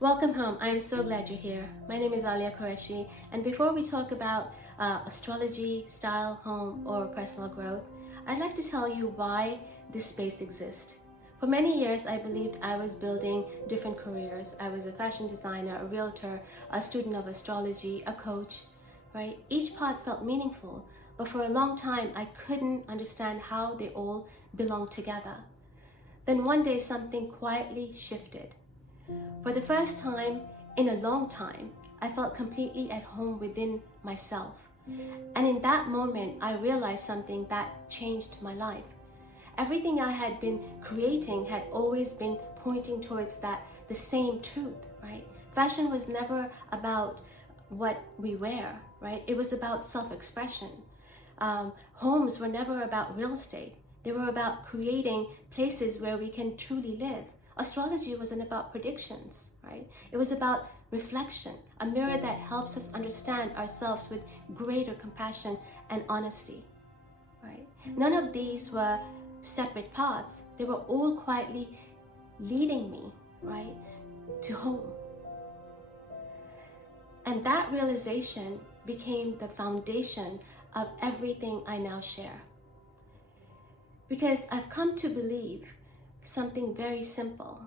Welcome home. I am so glad you're here. My name is Alia Qureshi, and before we talk about astrology, style, home, or personal growth, I'd like to tell you why this space exists. For many years, I believed I was building different careers. I was a fashion designer, a realtor, a student of astrology, a coach, right? Each path felt meaningful, but for a long time, I couldn't understand how they all belonged together. Then one day, something quietly shifted. For the first time in a long time, I felt completely at home within myself. And in that moment, I realized something that changed my life. Everything I had been creating had always been pointing towards the same truth, right? Fashion was never about what we wear, right? It was about self-expression. Homes were never about real estate. They were about creating places where we can truly live. Astrology wasn't about predictions, right? It was about reflection, a mirror that helps us understand ourselves with greater compassion and honesty, right? None of these were separate paths. They were all quietly leading me, right, to home. And that realization became the foundation of everything I now share. Because I've come to believe something very simple.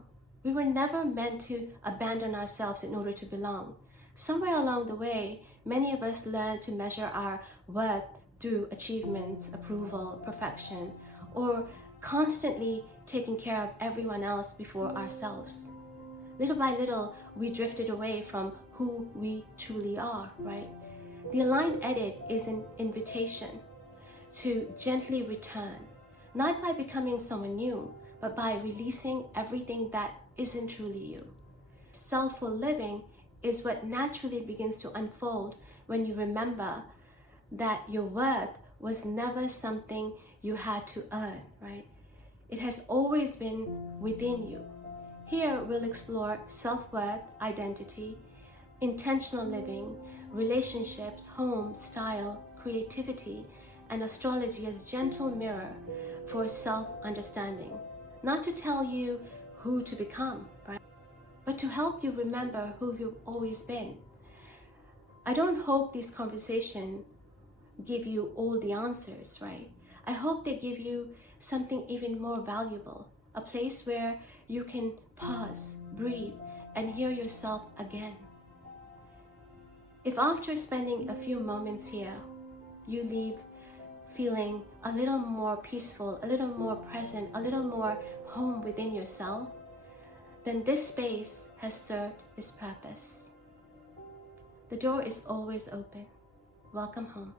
We were never meant to abandon ourselves in order to belong. Somewhere along the way, many of us learned to measure our worth through achievements, approval, perfection, or constantly taking care of everyone else before ourselves. Little by little, we drifted away from who we truly are, right? The aligned edit is an invitation to gently return, not by becoming someone new, but by releasing everything that isn't truly you. Self-full living is what naturally begins to unfold when you remember that your worth was never something you had to earn, right? It has always been within you. Here we'll explore self-worth, identity, intentional living, relationships, home, style, creativity, and astrology as gentle mirror for self-understanding. Not to tell you who to become, right? But to help you remember who you've always been. I don't hope these conversations give you all the answers, right? I hope they give you something even more valuable, a place where you can pause, breathe, and hear yourself again. If after spending a few moments here, you leave feeling a little more peaceful, a little more present, a little more home within yourself, then this space has served its purpose. The door is always open. Welcome home.